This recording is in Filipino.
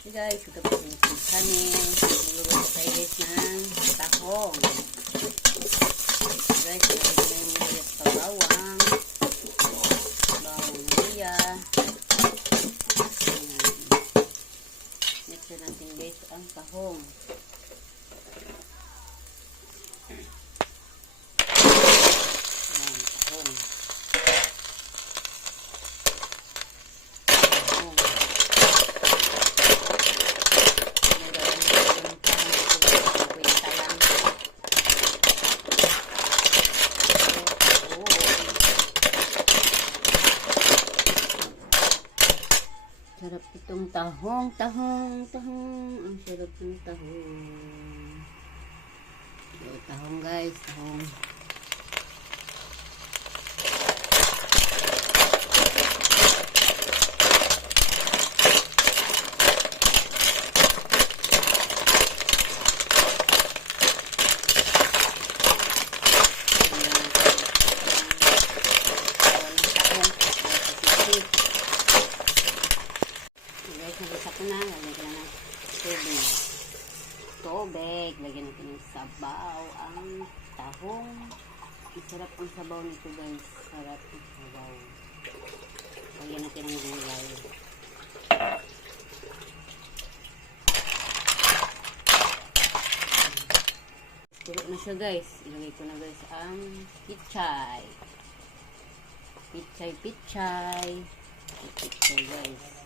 Hey guys, welcome to my YouTube channel. Magluluto tayo guys ng tahong. Guys, nalagyan na yung ulit sa bawang. Bawang luya. Ayan. Mix na natin guys ang tahong. Ayan, tahong. Tahong. Sarap itong tahong, tahong, tahong. Ang sarap ng tahong. Ito, tahong guys, tahong. Guys, nalisa ko na. Lagyan ko na ng tubig. Tubig. Lagyan natin ng sabaw. Ang tahong. Ang sarap ang sabaw nito guys. Sarap ang sabaw. Lagyan natin ng gulay. Tulo na siya guys. Ilagay ko na guys ang pichay. Pichay, pichay. Pichay guys.